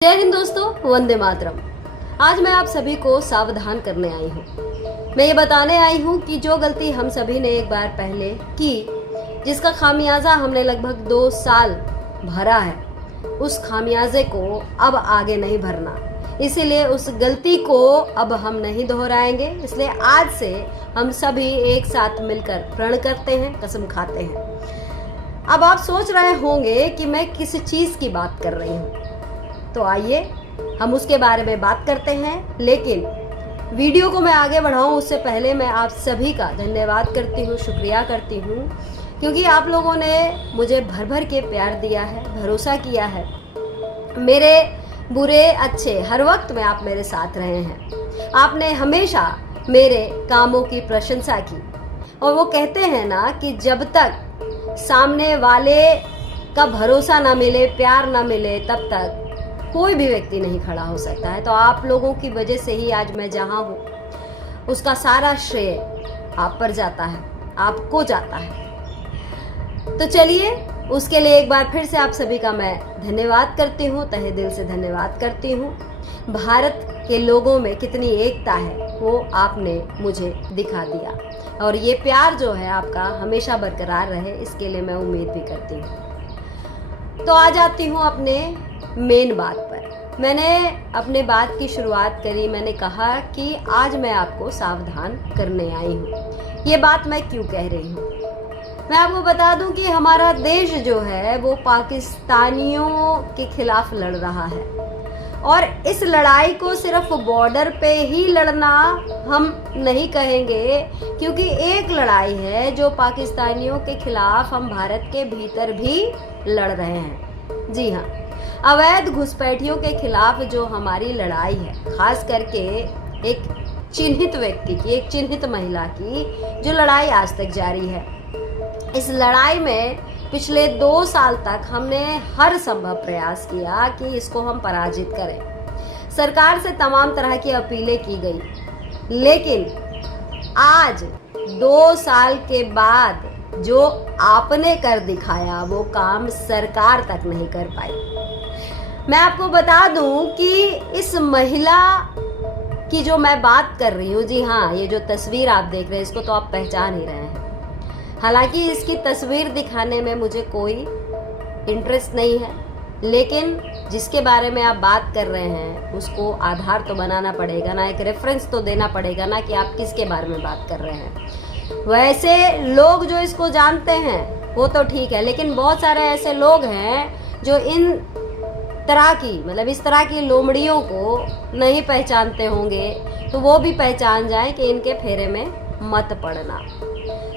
जय हिंद दोस्तों, वंदे मातरम। आज मैं आप सभी को सावधान करने आई हूँ। मैं ये बताने आई हूँ कि जो गलती हम सभी ने एक बार पहले की, जिसका खामियाजा हमने लगभग 2 साल भरा है, उस खामियाजे को अब आगे नहीं भरना। इसीलिए उस गलती को अब हम नहीं दोहराएंगे। इसलिए आज से हम सभी एक साथ मिलकर प्रण करते हैं, कसम खाते हैं। अब आप सोच रहे होंगे कि मैं किस चीज की बात कर रही हूँ, तो आइए हम उसके बारे में बात करते हैं। लेकिन वीडियो को मैं आगे बढ़ाऊं उससे पहले मैं आप सभी का धन्यवाद करती हूँ, शुक्रिया करती हूँ, क्योंकि आप लोगों ने मुझे भर भर के प्यार दिया है, भरोसा किया है। मेरे बुरे अच्छे हर वक्त में आप मेरे साथ रहे हैं। आपने हमेशा मेरे कामों की प्रशंसा की। और वो कहते हैं ना कि जब तक सामने वाले का भरोसा ना मिले, प्यार ना मिले, तब तक कोई भी व्यक्ति नहीं खड़ा हो सकता है। तो आप लोगों की वजह से ही आज मैं जहां हूं, उसका सारा श्रेय आप पर जाता है, आपको जाता है। तो चलिए, उसके लिए एक बार फिर से आप सभी का मैं धन्यवाद करती हूँ, तहे दिल से धन्यवाद करती हूँ। भारत के लोगों में कितनी एकता है वो आपने मुझे दिखा दिया, और ये प्यार जो है आपका हमेशा बरकरार रहे, इसके लिए मैं उम्मीद भी करती हूँ। तो आ जाती हूँ अपने मेन बात पर। मैंने अपने बात की शुरुआत करी, मैंने कहा कि आज मैं आपको सावधान करने आई हूँ। ये बात मैं क्यों कह रही हूँ, मैं आपको बता दूं कि हमारा देश जो है वो पाकिस्तानियों के खिलाफ लड़ रहा है। और इस लड़ाई को सिर्फ बॉर्डर पे ही लड़ना हम नहीं कहेंगे, क्योंकि एक लड़ाई है जो पाकिस्तानियों के खिलाफ हम भारत के भीतर भी लड़ रहे हैं। जी हाँ, अवैध घुसपैठियों के खिलाफ जो हमारी लड़ाई है, खास करके एक चिन्हित व्यक्ति की, एक चिन्हित महिला की जो लड़ाई आज तक जारी है। इस लड़ाई में पिछले 2 साल तक हमने हर संभव प्रयास किया कि इसको हम पराजित करें। सरकार से तमाम तरह की अपीलें की गई, लेकिन आज 2 साल के बाद जो आपने कर दिखाया वो काम सरकार तक नहीं कर पाई। मैं आपको बता दूं कि इस महिला की जो मैं बात कर रही हूँ, जी हाँ, ये जो तस्वीर आप देख रहे हैं इसको तो आप पहचान ही रहे हैं। हालांकि इसकी तस्वीर दिखाने में मुझे कोई इंटरेस्ट नहीं है, लेकिन जिसके बारे में आप बात कर रहे हैं उसको आधार तो बनाना पड़ेगा ना, एक रेफरेंस तो देना पड़ेगा ना कि आप किसके बारे में बात कर रहे हैं। वैसे लोग जो इसको जानते हैं वो तो ठीक है, लेकिन बहुत सारे ऐसे लोग हैं जो इन तरह की, मतलब इस तरह की लोमड़ियों को नहीं पहचानते होंगे, तो वो भी पहचान जाएं कि इनके फेरे में मत पड़ना।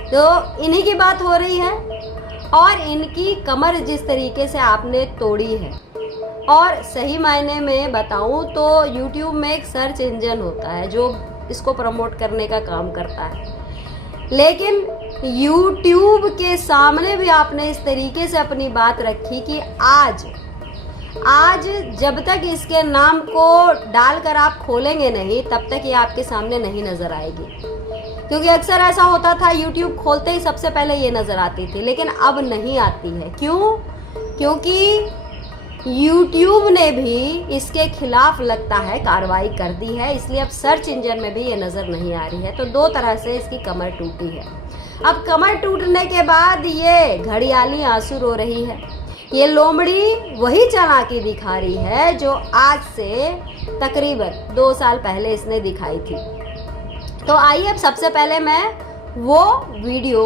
तो इन्हीं की बात हो रही है, और इनकी कमर जिस तरीके से आपने तोड़ी है, और सही मायने में बताऊं तो YouTube में एक सर्च इंजन होता है जो इसको प्रमोट करने का काम करता है, लेकिन YouTube के सामने भी आपने इस तरीके से अपनी बात रखी कि आज जब तक इसके नाम को डालकर आप खोलेंगे नहीं, तब तक ये आपके सामने नहीं नजर आएगी। क्योंकि अक्सर ऐसा होता था, YouTube खोलते ही सबसे पहले ये नजर आती थी, लेकिन अब नहीं आती है। क्यों? क्योंकि YouTube ने भी इसके खिलाफ लगता है कार्रवाई कर दी है, इसलिए अब सर्च इंजन में भी ये नजर नहीं आ रही है। तो 2 तरह से इसकी कमर टूटी है। अब कमर टूटने के बाद ये घड़ियाली आंसू रो रही है। ये लोमड़ी वही चालाकी दिखा रही है जो आज से तकरीबन 2 साल पहले इसने दिखाई थी। तो आइए, अब सबसे पहले मैं वो वीडियो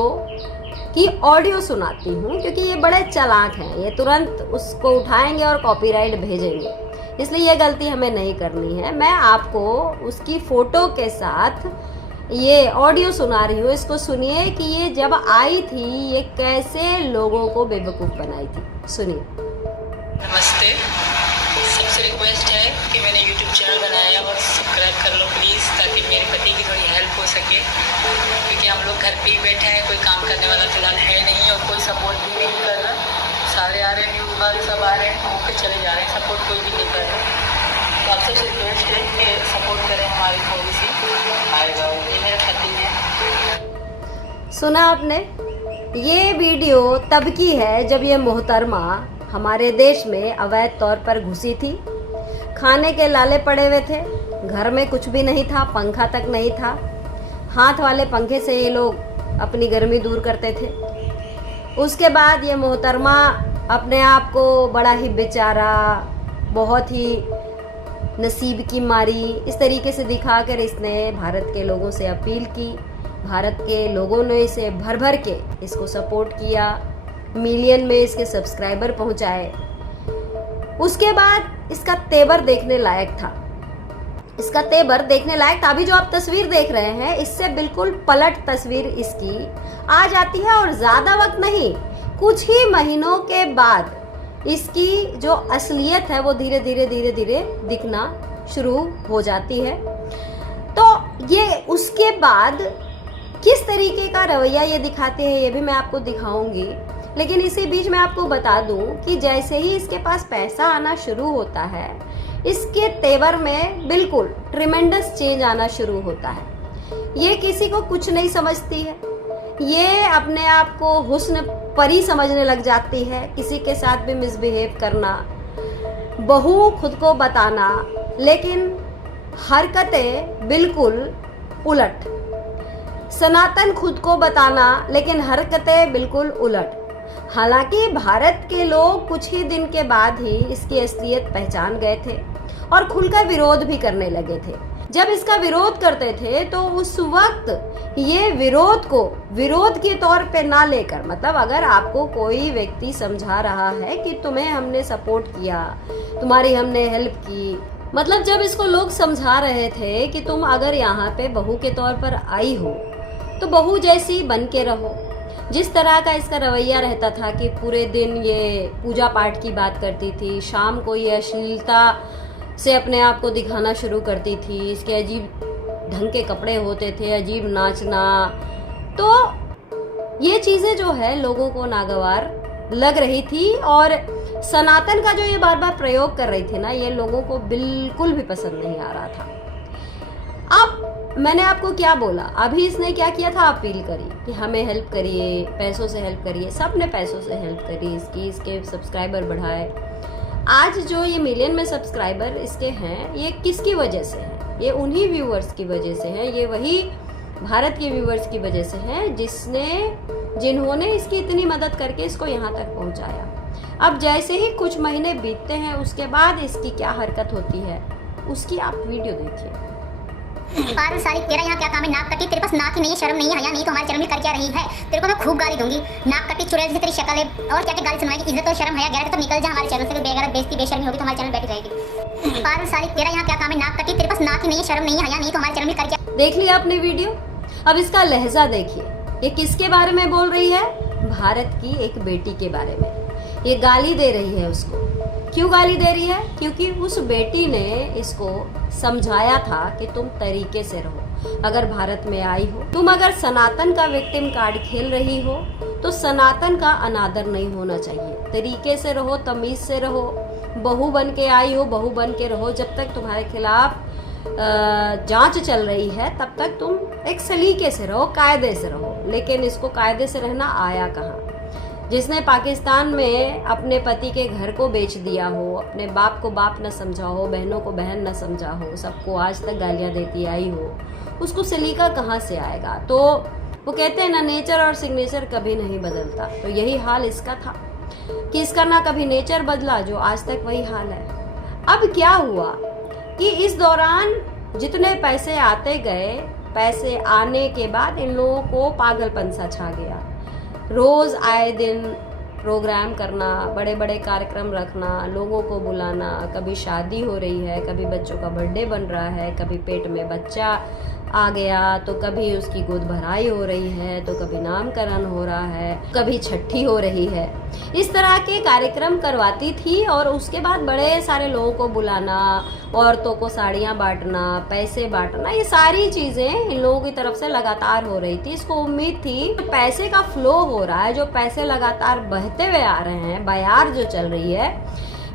की ऑडियो सुनाती हूँ, क्योंकि ये बड़े चालाक हैं, ये तुरंत उसको उठाएंगे और कॉपीराइट भेजेंगे, इसलिए ये गलती हमें नहीं करनी है। मैं आपको उसकी फोटो के साथ ये ऑडियो सुना रही हूँ, इसको सुनिए कि ये जब आई थी ये कैसे लोगों को बेवकूफ़ बनाई थी। सुनिए। नमस्ते, सबसे रिक्वेस्ट है कि मैंने YouTube चैनल बनाया और सब्सक्राइब कर लो प्लीज़, ताकि मेरे पति की थोड़ी हेल्प हो सके, क्योंकि हम लोग घर पे ही बैठे हैं, कोई काम करने वाला फिलहाल है नहीं और कोई सपोर्ट भी नहीं कर रहा। सारे आ रहे हैं, न्यूज़ वाले सब आ रहे हैं, मुँह पे चले जा रहे हैं, सपोर्ट कोई भी नहीं कर रहा। तो आपसे रिक्वेस्ट है कि सपोर्ट करें हमारी पॉलिसी। ये मेरा पति है। सुना आपने? ये वीडियो तब की है जब ये मोहतरमा हमारे देश में अवैध तौर पर घुसी थी खाने के लाले पड़े हुए थे, घर में कुछ भी नहीं था, पंखा तक नहीं था। हाथ वाले पंखे से ये लोग अपनी गर्मी दूर करते थे। उसके बाद ये मोहतरमा अपने आप को बड़ा ही बेचारा, बहुत ही नसीब की मारी इस तरीके से दिखाकर इसने भारत के लोगों से अपील की। भारत के लोगों ने इसे भर भर के इसको सपोर्ट किया, मिलियन में इसके सब्सक्राइबर पहुंचाए। उसके बाद इसका तेवर देखने लायक था। इसका तेवर देखने लायक था। अभी जो आप तस्वीर देख रहे हैं, इससे बिल्कुल पलट तस्वीर इसकी आ जाती है और ज्यादा वक्त नहीं, कुछ ही महीनों के बाद इसकी जो असलियत है वो धीरे धीरे दिखना शुरू हो जाती है। तो ये उसके बाद किस तरीके का रवैया ये दिखाते हैं ये भी मैं आपको दिखाऊंगी। लेकिन इसी बीच मैं आपको बता दूं कि जैसे ही इसके पास पैसा आना शुरू होता है, इसके तेवर में बिल्कुल ट्रिमेंडस चेंज आना शुरू होता है। ये किसी को कुछ नहीं समझती है, ये अपने आप को हुस्न परी समझने लग जाती है, किसी के साथ भी मिसबिहेव करना, बहू खुद को बताना, लेकिन हरकतें बिल्कुल उलट। सनातन खुद को बताना, लेकिन हरकतें बिल्कुल उलट। हालांकि भारत के लोग कुछ ही दिन के बाद ही इसकी असलियत पहचान गए थे और खुलकर विरोध भी करने लगे थे। जब इसका विरोध करते थे तो उस वक्त ये विरोध को विरोध के तौर पे ना लेकर, मतलब अगर आपको कोई व्यक्ति समझा रहा है कि तुम्हें हमने सपोर्ट किया, तुम्हारी हमने हेल्प की, मतलब जब इसको लोग समझा रहे थे कि तुम अगर यहाँ पे बहू के तौर पर आई हो तो बहू जैसी बन के रहो। जिस तरह का इसका रवैया रहता था कि पूरे दिन ये पूजा पाठ की बात करती थी, शाम को ये अश्लीलता से अपने आप को दिखाना शुरू करती थी, इसके अजीब ढंग के कपड़े होते थे, अजीब नाचना, तो ये चीज़ें जो है लोगों को नागवार लग रही थी और सनातन का जो ये बार बार प्रयोग कर रही थी ना, ये लोगों को बिल्कुल भी पसंद नहीं आ रहा था। अब मैंने आपको क्या बोला, अभी इसने क्या किया था, अपील करी कि हमें हेल्प करिए, पैसों से हेल्प करिए। सब ने पैसों से हेल्प करी इसकी, इसके सब्सक्राइबर बढ़ाए। आज जो ये मिलियन में सब्सक्राइबर इसके हैं, ये किसकी वजह से है? ये उन्हीं व्यूअर्स की वजह से है, ये वही भारत के व्यूअर्स की वजह से है जिन्होंने इसकी इतनी मदद करके इसको यहाँ तक पहुँचाया। अब जैसे ही कुछ महीने बीतते हैं, उसके बाद इसकी क्या हरकत होती है उसकी आप वीडियो देखिए। पारुल साली, तेरा यहाँ क्या काम है? नाक कटी, तेरे पास नाक ही नहीं है, शर्म नहीं है, हया नहीं, तो हमारे चैनल में कर क्या रही है? तेरे को मैं खूब गाली दूंगी। नाक कटी, चुड़ैल जैसी तेरी शक्ल है, और क्या क्या गाली सुनाएगी? इज्जत और शर्म, हया गैरत तो निकल जा हमारे चैनल से। बेगैरत बेइज्जती बेशर्मी होगी तो हमारे चैनल बैठ जाएगी। पारुल साली, तेरा यहाँ क्या काम है? नाक कटी, तेरे पास नाक ही नहीं है, शर्म नहीं है, हया नहीं, तो हमारे चैनल में कर क्या? देख लिया आपने वीडियो। अब इसका लहजा देखिए, ये किसके बारे में बोल रही है? भारत की एक बेटी के बारे में ये गाली दे रही है उसको। क्यों गाली दे रही है? क्योंकि उस बेटी ने इसको समझाया था कि तुम तरीके से रहो, अगर भारत में आई हो, तुम अगर सनातन का विक्टिम कार्ड खेल रही हो तो सनातन का अनादर नहीं होना चाहिए, तरीके से रहो, तमीज से रहो, बहू बन के आई हो, बहू बन के रहो। जब तक तुम्हारे खिलाफ जांच चल रही है तब तक तुम एक सलीके से रहो, कायदे से रहो। लेकिन इसको कायदे से रहना आया कहाँ? जिसने पाकिस्तान में अपने पति के घर को बेच दिया हो, अपने बाप को बाप न समझा हो, बहनों को बहन न समझा हो, सबको आज तक गालियां देती आई हो, उसको सलीका कहाँ से आएगा? तो वो कहते हैं ना, नेचर और सिग्नेचर कभी नहीं बदलता। तो यही हाल इसका था कि इसका ना कभी नेचर बदला, जो आज तक वही हाल है। अब क्या हुआ कि इस दौरान जितने पैसे आते गए, पैसे आने के बाद इन लोगों को पागलपन सा छा गया। रोज़ आए दिन प्रोग्राम करना, बड़े बड़े कार्यक्रम रखना, लोगों को बुलाना, कभी शादी हो रही है, कभी बच्चों का बर्थडे बन रहा है, कभी पेट में बच्चा आ गया, तो कभी उसकी गोद भराई हो रही है, तो कभी नामकरण हो रहा है, कभी छठी हो रही है। इस तरह के कार्यक्रम करवाती थी और उसके बाद बड़े सारे लोगों को बुलाना, औरतों को साड़ियाँ बांटना, पैसे बांटना, ये सारी चीज़ें इन लोगों की तरफ से लगातार हो रही थी। इसको उम्मीद थी पैसे का फ्लो हो रहा है, जो पैसे लगातार बहते हुए आ रहे हैं, बयार जो चल रही है,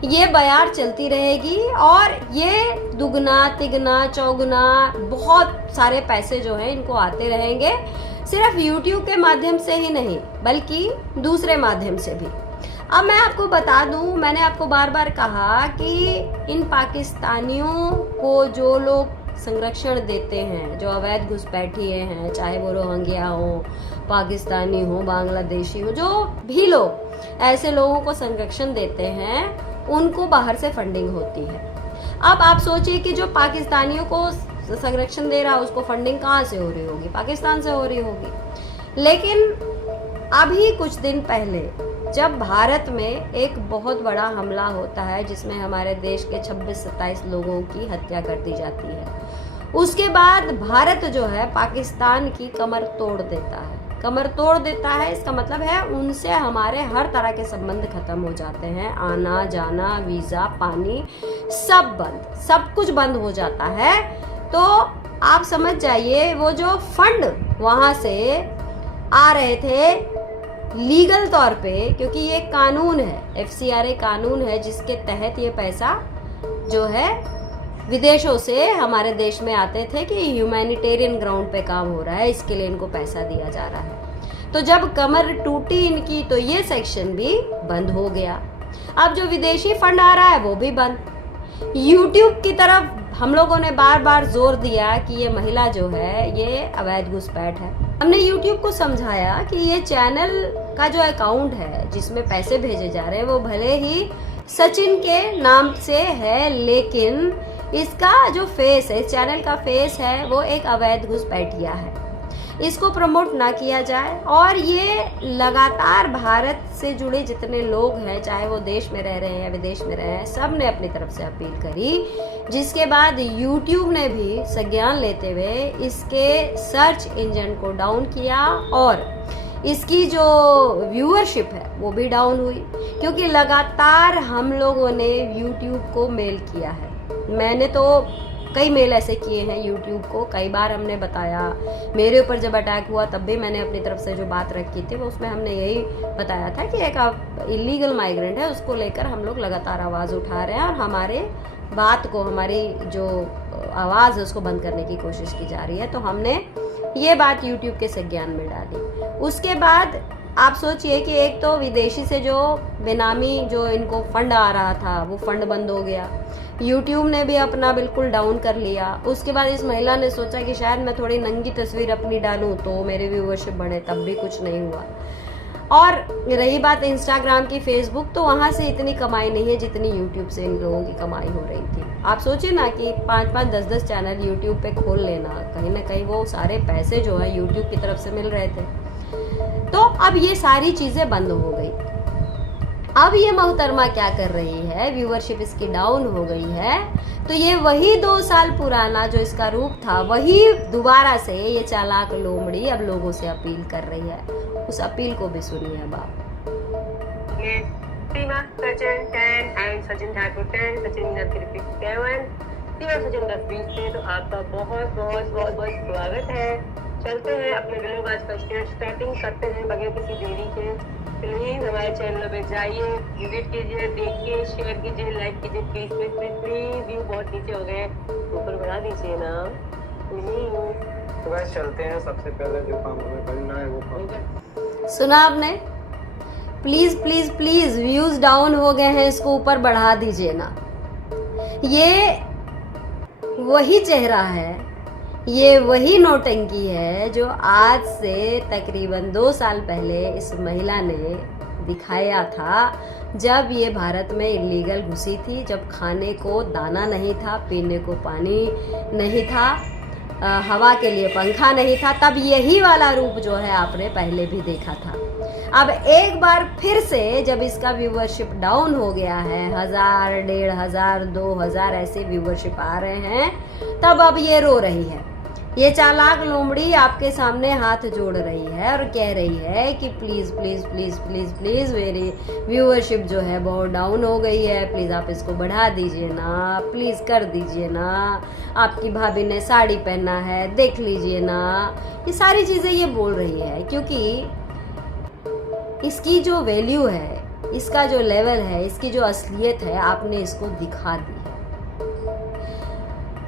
ये बयार चलती रहेगी और ये दुगना तिगना चौगुना बहुत सारे पैसे जो हैं इनको आते रहेंगे, सिर्फ YouTube के माध्यम से ही नहीं बल्कि दूसरे माध्यम से भी। अब मैं आपको बता दूं, मैंने आपको बार बार कहा कि इन पाकिस्तानियों को जो लोग संरक्षण देते हैं, जो अवैध घुसपैठिए हैं, चाहे वो रोहिंग्या हो, पाकिस्तानी हो, बांग्लादेशी हो, जो भी लोग ऐसे लोगों को संरक्षण देते हैं, उनको बाहर से फंडिंग होती है। अब आप सोचिए कि जो पाकिस्तानियों को संरक्षण दे रहा है उसको फंडिंग कहाँ से हो रही होगी? पाकिस्तान से हो रही होगी। लेकिन अभी कुछ दिन पहले जब भारत में एक बहुत बड़ा हमला होता है जिसमें हमारे देश के 26-27 लोगों की हत्या कर दी जाती है, उसके बाद भारत जो है पाकिस्तान की कमर तोड़ देता है। कमर तोड़ देता है इसका मतलब है उनसे हमारे हर तरह के संबंध खत्म हो जाते हैं। आना जाना, वीजा, पानी, सब बंद, सब कुछ बंद हो जाता है। तो आप समझ जाइए वो जो फंड वहां से आ रहे थे लीगल तौर पे, क्योंकि ये कानून है, FCRA कानून है जिसके तहत ये पैसा जो है विदेशों से हमारे देश में आते थे कि ह्यूमैनिटेरियन ग्राउंड पे काम हो रहा है, इसके लिए इनको पैसा दिया जा रहा है। तो जब कमर टूटी इनकी तो ये सेक्शन भी बंद हो गया। अब जो विदेशी फंड आ रहा है वो भी बंद। YouTube की तरफ हम लोगों ने बार बार जोर दिया कि ये महिला जो है ये अवैध घुसपैठ है। हमने YouTube को समझाया कि ये चैनल का जो अकाउंट है जिसमें पैसे भेजे जा रहे हैं वो भले ही सचिन के नाम से है, लेकिन इसका जो फेस है, चैनल का फेस है, वो एक अवैध घुसपैठिया है। इसको प्रमोट ना किया जाए। और ये लगातार भारत से जुड़े जितने लोग हैं, चाहे वो देश में रह रहे हैं या विदेश में रह रहे हैं, सब ने अपनी तरफ से अपील करी, जिसके बाद YouTube ने भी संज्ञान लेते हुए इसके सर्च इंजन को डाउन किया और इसकी जो व्यूअरशिप है वो भी डाउन हुई, क्योंकि लगातार हम लोगों ने YouTube को मेल किया है। मैंने तो कई मेल ऐसे किए हैं YouTube को, कई बार हमने बताया। मेरे ऊपर जब अटैक हुआ तब भी मैंने अपनी तरफ से जो बात रखी थी वो उसमें हमने यही बताया था कि एक इलीगल माइग्रेंट है, उसको लेकर हम लोग लगातार आवाज़ उठा रहे हैं और हमारे बात को, हमारी जो आवाज़ है उसको बंद करने की कोशिश की जा रही है। तो हमने ये बात YouTube के संज्ञान में डाली। उसके बाद आप सोचिए कि एक तो विदेशी से जो बेनामी जो इनको फंड आ रहा था वो फंड बंद हो गया, YouTube ने भी अपना बिल्कुल डाउन कर लिया। उसके बाद इस महिला ने सोचा कि शायद मैं थोड़ी नंगी तस्वीर अपनी डालूं तो मेरे व्यूअरशिप बढ़े, तब भी कुछ नहीं हुआ। और रही बात इंस्टाग्राम की, फेसबुक, तो वहाँ से इतनी कमाई नहीं है जितनी YouTube से इन लोगों की कमाई हो रही थी। आप सोचिए ना कि 5-5, 10-10 चैनल YouTube पे खोल लेना, कहीं ना कहीं वो सारे पैसे जो है YouTube की तरफ से मिल रहे थे। तो अब ये सारी चीज़ें बंद हो गई। अब ये मोहतरमा क्या कर रही है, व्यूअरशिप इसकी डाउन हो गई है, तो ये वही 2 साल पुराना जो इसका रूप था वही दोबारा से ये चालाक लोमड़ी अब लोगों से अपील कर रही है। उस अपील को भी सुनिए अब आप। सीमा सचिन 10 एंड सचिन ठाकुर 10, सचिन 7, सीमा सचिन 10 से। तो आपका बहुत बहुत बहुत बहुत स्वागत है। चलते हैं अपने वीडियो का फर्स्ट स्टार्टिंग करते हैं बगैर किसी देरी के। प्लीज हमारे चैनल पे जाइए, विजिट कीजिए, देखिए, शेयर कीजिए, लाइक कीजिए, please please please please. View बहुत नीचे हो गए, ऊपर बढ़ा दीजिए ना प्लीज। तो बस चलते हैं, सबसे पहले जो काम हमें करना है वो काम। सुना आपने? Please please please, views down हो गए हैं, इसको ऊपर बढ़ा दीजिए ना। ये वही चेहरा है, ये वही नौटंकी है जो आज से तकरीबन 2 साल पहले इस महिला ने दिखाया था, जब ये भारत में इलीगल घुसी थी, जब खाने को दाना नहीं था, पीने को पानी नहीं था, हवा के लिए पंखा नहीं था, तब यही वाला रूप जो है आपने पहले भी देखा था। अब एक बार फिर से जब इसका व्यूअरशिप डाउन हो गया है, 1000, 1500, 2000 ऐसे व्यूअरशिप आ रहे हैं, तब अब ये रो रही है। ये चालाक लोमड़ी आपके सामने हाथ जोड़ रही है और कह रही है कि please please please please please मेरी व्यूअरशिप जो है बहुत डाउन हो गई है, प्लीज आप इसको बढ़ा दीजिए ना, प्लीज कर दीजिए ना, आपकी भाभी ने साड़ी पहना है, देख लीजिए ना। ये सारी चीजें ये बोल रही है क्योंकि इसकी जो वैल्यू है, इसका जो लेवल है, इसकी जो असलियत है, आपने इसको दिखा दी है,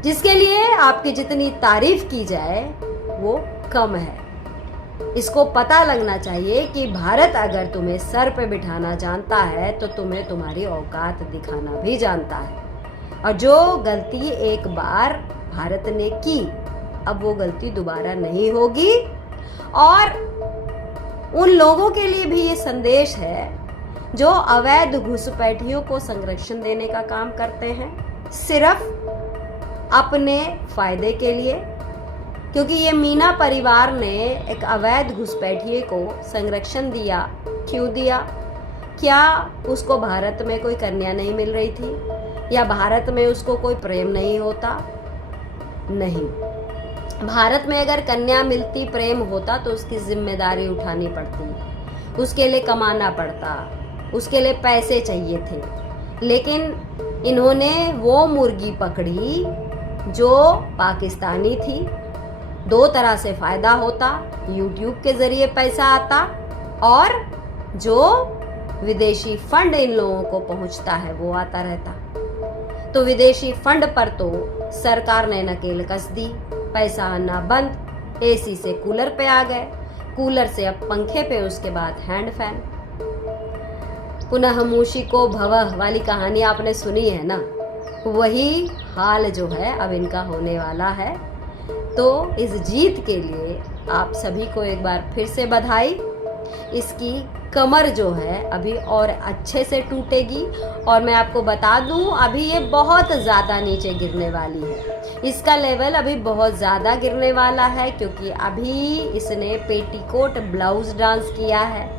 जिसके लिए आपकी जितनी तारीफ की जाए वो कम है। इसको पता लगना चाहिए कि भारत अगर तुम्हें सर पे बिठाना जानता है तो तुम्हें तुम्हारी औकात दिखाना भी जानता है। और जो गलती एक बार भारत ने की, अब वो गलती दोबारा नहीं होगी। और उन लोगों के लिए भी ये संदेश है जो अवैध घुसपैठियों को संरक्षण देने का काम करते हैं, सिर्फ अपने फायदे के लिए। क्योंकि ये मीना परिवार ने एक अवैध घुसपैठिए को संरक्षण दिया। क्यों दिया? क्या उसको भारत में कोई कन्या नहीं मिल रही थी, या भारत में उसको कोई प्रेम नहीं होता? नहीं। भारत में अगर कन्या मिलती, प्रेम होता, तो उसकी जिम्मेदारी उठानी पड़ती, उसके लिए कमाना पड़ता, उसके लिए पैसे चाहिए थे। लेकिन इन्होंने वो मुर्गी पकड़ी जो पाकिस्तानी थी। दो तरह से फायदा होता, यूट्यूब के जरिए पैसा आता, और जो विदेशी फंड इन लोगों को पहुंचता है वो आता रहता। तो विदेशी फंड पर तो सरकार ने नकेल कस दी, पैसा आना बंद। एसी से कूलर पे आ गए, कूलर से अब पंखे पे, उसके बाद हैंड फैन। पुनः मूषी को भवः वाली कहानी आपने सुनी है ना, वही हाल जो है अब इनका होने वाला है। तो इस जीत के लिए आप सभी को एक बार फिर से बधाई। इसकी कमर जो है अभी और अच्छे से टूटेगी, और मैं आपको बता दूं अभी ये बहुत ज़्यादा नीचे गिरने वाली है। इसका लेवल अभी बहुत ज़्यादा गिरने वाला है, क्योंकि अभी इसने पेटीकोट ब्लाउज डांस किया है।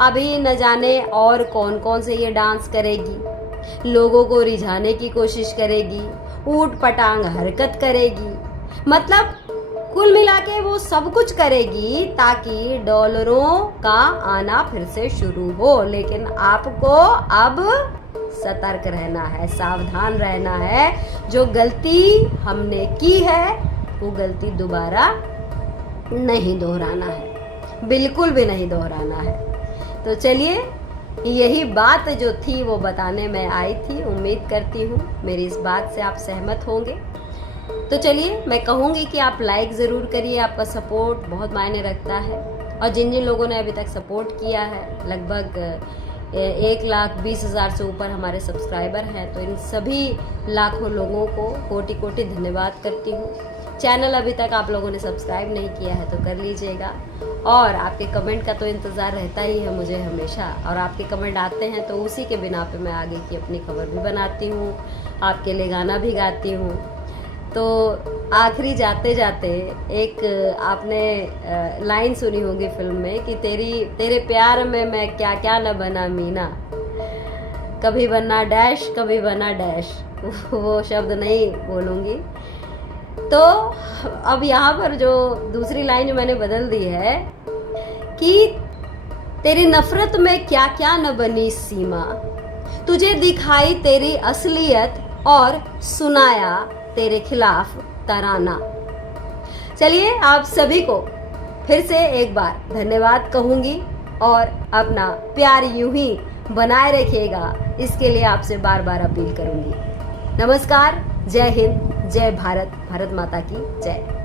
अभी न जाने और कौन कौन से ये डांस करेगी, लोगों को रिझाने की कोशिश करेगी, ऊट पटांग हरकत करेगी। मतलब कुल मिला के वो सब कुछ करेगी ताकि डॉलरों का आना फिर से शुरू हो। लेकिन आपको अब सतर्क रहना है, सावधान रहना है। जो गलती हमने की है वो गलती दोबारा नहीं दोहराना है, बिल्कुल भी नहीं दोहराना है। तो चलिए, यही बात जो थी वो बताने में आई थी। उम्मीद करती हूँ मेरी इस बात से आप सहमत होंगे। तो चलिए, मैं कहूँगी कि आप लाइक ज़रूर करिए, आपका सपोर्ट बहुत मायने रखता है। और जिन जिन लोगों ने अभी तक सपोर्ट किया है, लगभग 1,20,000 से ऊपर हमारे सब्सक्राइबर हैं, तो इन सभी लाखों लोगों को कोटि कोटि धन्यवाद करती हूँ। चैनल अभी तक आप लोगों ने सब्सक्राइब नहीं किया है तो कर लीजिएगा। और आपके कमेंट का तो इंतज़ार रहता ही है मुझे हमेशा, और आपके कमेंट आते हैं तो उसी के बिना पे मैं आगे की अपनी खबर भी बनाती हूँ, आपके लिए गाना भी गाती हूँ। तो आखिरी जाते जाते एक आपने लाइन सुनी होगी फिल्म में कि तेरे प्यार में मैं क्या क्या न बना मीना, कभी बना डैश कभी बना डैश। वो शब्द नहीं बोलूँगी। तो अब यहाँ पर जो दूसरी लाइन जो मैंने बदल दी है कि तेरी नफरत में क्या क्या न बनी सीमा, तुझे दिखाई तेरी असलियत और सुनाया तेरे खिलाफ तराना। चलिए, आप सभी को फिर से एक बार धन्यवाद कहूंगी, और अपना प्यार यूं ही बनाए रखिएगा, इसके लिए आपसे बार बार अपील करूंगी। नमस्कार, जय हिंद, जय भारत, भारत माता की जय।